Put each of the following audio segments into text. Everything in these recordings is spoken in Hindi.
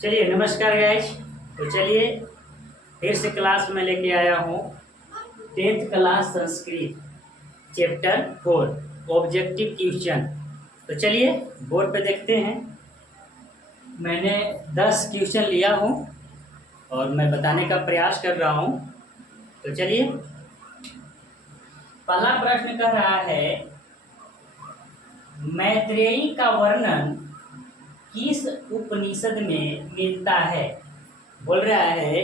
चलिए नमस्कार गाइज। तो चलिए फिर से क्लास में लेके आया हूँ 10th class Sanskrit chapter 4 objective question. तो चलिए बोर्ड पे देखते हैं। मैंने 10 क्वेश्चन लिया हूँ और मैं बताने का प्रयास कर रहा हूँ। तो चलिए पहला प्रश्न कह रहा है मैत्रेयी का वर्णन किस उपनिषद में मिलता है। बोल रहा है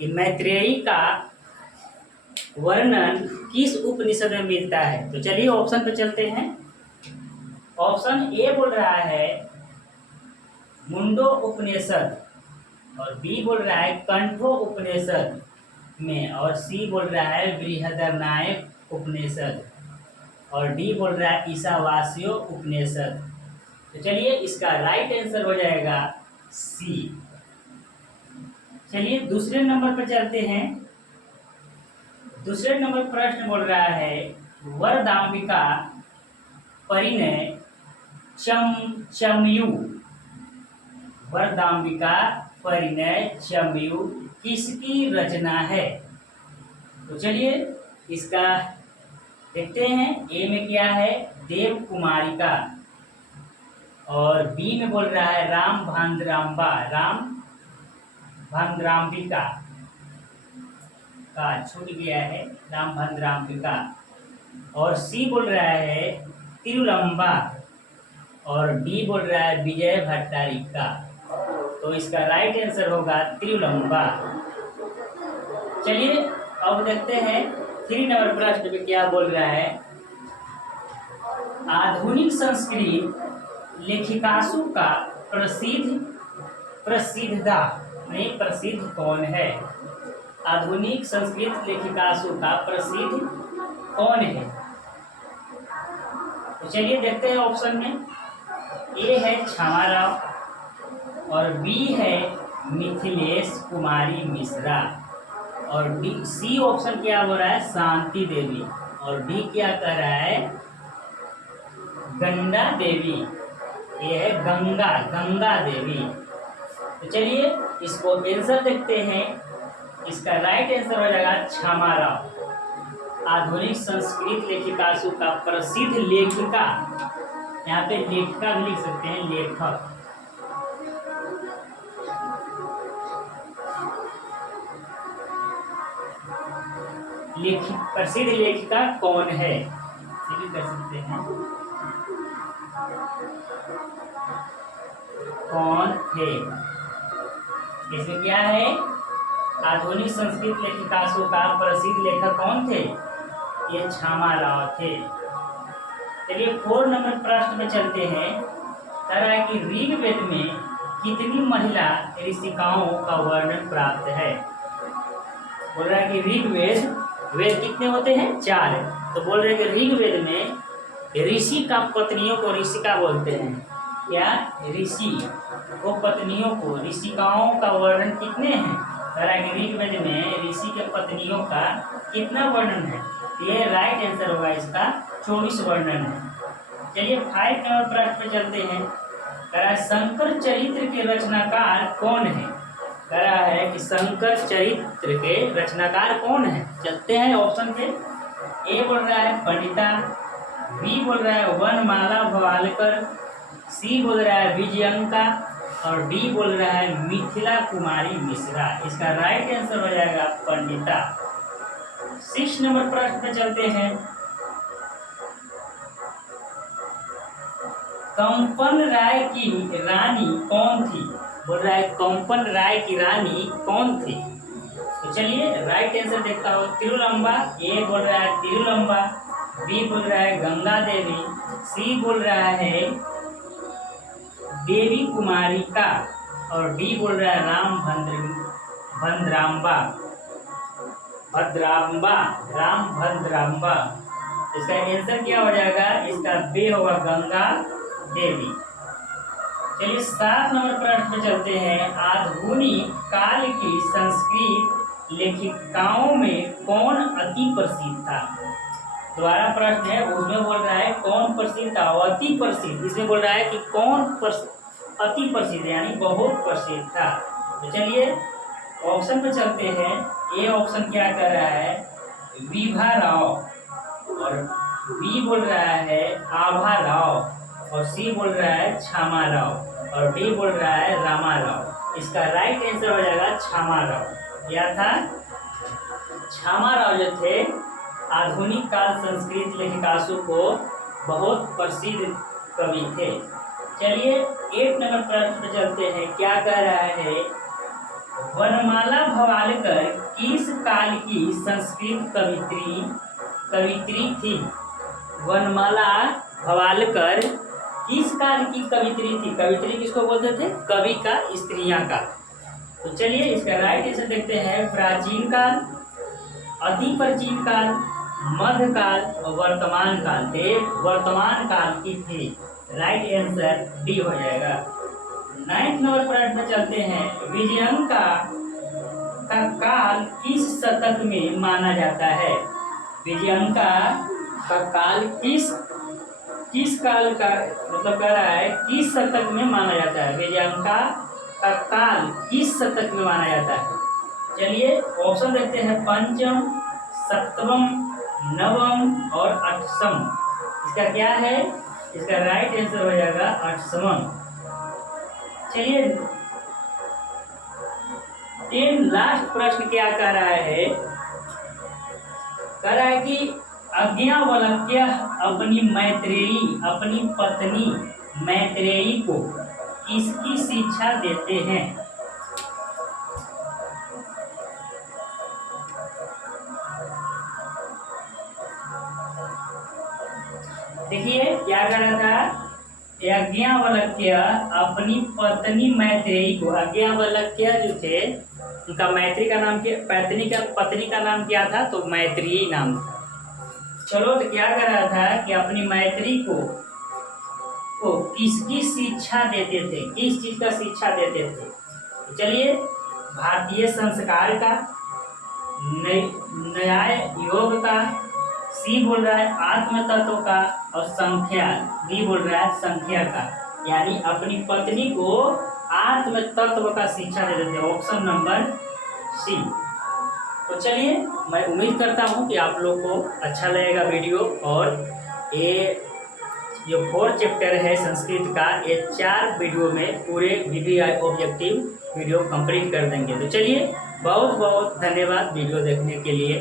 कि मैत्रेयी का वर्णन किस उपनिषद में मिलता है। तो चलिए ऑप्शन पे चलते हैं। ऑप्शन ए बोल रहा है मुंडो उपनिषद, और बी बोल रहा है कंठो उपनिषद में, और सी बोल रहा है बृहदारण्यक उपनिषद, और डी बोल रहा है ईशावास्यो उपनिषद। तो चलिए इसका राइट आंसर हो जाएगा सी। चलिए दूसरे नंबर पर चलते हैं। दूसरे नंबर प्रश्न बोल रहा है वरदाम्बिका परिणय चमयू, वरदाम्बिका परिणय चमयू किसकी रचना है। तो चलिए इसका देखते हैं। ए में क्या है देव कुमारी का, और बी में बोल रहा है राम भांद्राम्बिका का छूट गया है राम भांद्राम्बिका, और सी बोल रहा है तिरुलंबा, और डी बोल रहा है विजय भट्टारिका। तो इसका राइट आंसर होगा तिरुलंबा। चलिए अब देखते हैं 3 नंबर प्रश्न में क्या बोल रहा है। आधुनिक संस्कृत लेखिकासु का प्रसिद्ध कौन है। आधुनिक संस्कृत लेखिकासु का प्रसिद्ध कौन है। तो चलिए देखते हैं ऑप्शन में। ए है क्षमा राव, और बी है मिथिलेश कुमारी मिश्रा, और डी सी ऑप्शन क्या हो रहा है शांति देवी, और डी क्या कह रहा है गंगा देवी। ये है गंगा देवी। तो चलिए इसको आंसर देखते हैं। इसका राइट आंसर हो जाएगा क्षमा राव। आधुनिक संस्कृत लेखिकासु का प्रसिद्ध लेखिका, यहाँ पे लेखिका भी लिख सकते हैं लेखक। प्रसिद्ध लेखिका कौन है ये भी कर सकते हैं। कौन थे, इसमें क्या है आधुनिक संस्कृत लेखिकासु का प्रसिद्ध लेखक कौन थे, ये क्षमा राव थे। चलिए 4 नंबर प्रश्न में चलते हैं। कह रहा है कि ऋग्वेद में कितनी महिला ऋषिकाओं का वर्णन प्राप्त है। बोल रहा है कि ऋग्वेद वेद कितने होते हैं 4। तो बोल रहे हैं कि ऋग्वेद में ऋषि का पत्नियों को ऋषिका बोलते हैं। क्या ऋषि को पत्नियों को ऋषिकाओं का वर्णन कितने हैं। कह रहा है कि ऋग्वेद में ऋषि के पत्नियों का कितना वर्णन है। ये राइट आंसर होगा इसका 24 वर्णन है। चलिए 5 नंबर प्रश्न पे चलते हैं। कह रहा है शंकर चरित्र के रचनाकार कौन है। कह रहा है कि शंकर चरित्र के रचनाकार कौन है। चलते हैं ऑप्शन पे। ए बोल रहा है पंडिता, बी बोल रहा है वनमाला भवालकर, सी बोल रहा है विजयंका, और डी बोल रहा है मिथिला कुमारी मिश्रा। इसका राइट आंसर हो जाएगा पंडिता। 6 नंबर प्रश्न पे चलते हैं। कंपन राय की रानी कौन थी। बोल रहा है कंपन राय की रानी कौन थी। तो चलिए राइट आंसर देखता हो तिरुलंबा। ए बोल रहा है तिरुलंबा, बी बोल रहा है गंगा देवी, सी बोल रहा है देवी कुमारी का, और डी बोल रहा है राम भद्राम्बा। इसका आंसर क्या हो जाएगा, इसका बे होगा गंगा देवी। चलिए 7 नंबर प्रश्न पे चलते हैं। आधुनिक काल की संस्कृत लेखिकाओं में कौन अति प्रसिद्ध था। दोबारा प्रश्न है, उसमें बोल रहा है कौन प्रसिद्ध था, अति प्रसिद्ध। इसमें बोल रहा है कि कौन अति प्रसिद्ध यानी बहुत प्रसिद्ध था। तो चलिए ऑप्शन पे चलते हैं। ए ऑप्शन क्या कर रहा है, विभा राव, और बी बोल रहा है आभा राव, और सी बोल रहा है छामा राव, और डी बोल रहा है रामा राव। इसका राइट आंसर हो जाएगा छामा राव। क्या था, छामा राव जो थे आधुनिक काल संस्कृत लेखिकासु को बहुत प्रसिद्ध कवि थे। चलिए 8 नंबर प्रश्न पे चलते हैं। क्या कह रहा है, वनमाला भवालकर किस काल की संस्कृत कवित्री थी। वनमाला भवालकर किस काल की कवित्री थी। कवित्री किसको बोलते थे, कवि का, स्त्रियां का। तो चलिए इसका राइट आंसर देखते हैं। प्राचीन काल, अति प्राचीन काल, मध्यकाल और वर्तमान काल। वर्तमान काल की थी। राइट आंसर डी हो जाएगा। 9 नंबर प्रश्न में चलते हैं। विजयंका का काल किस शतक में माना जाता है। विजयंका का काल किस काल का मतलब कह रहा है किस शतक में माना जाता है। विजयंका का काल किस शतक में माना जाता है। चलिए ऑप्शन देखते हैं। पंचम, सप्तम, नवम और अष्टम। इसका क्या है, इसका राइट आंसर हो जाएगा अष्टम। चलिए 10 लास्ट प्रश्न क्या कह रहा है, कह रहा है कि अज्ञावल्क्य अपनी पत्नी मैत्रेयी को किसकी शिक्षा देते हैं। देखिए क्या कर रहा था, यज्ञवल्क्य अपनी पत्नी मैत्रेयी को, यज्ञवल्क्य जो थे उनका मैत्री का नाम क्या, पत्नी का नाम क्या था, तो मैत्रेयी नाम था। चलो तो क्या कर रहा था कि अपनी मैत्री को किसकी शिक्षा देते थे, किस चीज का शिक्षा देते थे। तो चलिए भारतीय संस्कार का, न्याय योग का, सी बोल रहा है आत्म तत्व का, और संख्या डी बोल रहा है संख्या का। यानी अपनी पत्नी को आत्म तत्व का शिक्षा दे देते हैं। Option number C. तो चलिए मैं उम्मीद करता हूँ कि आप लोग को अच्छा लगेगा वीडियो, और ये जो 4 चैप्टर है संस्कृत का, ये 4 वीडियो में पूरे VVI ऑब्जेक्टिव वीडियो कंप्लीट कर देंगे। तो चलिए बहुत बहुत धन्यवाद वीडियो देखने के लिए।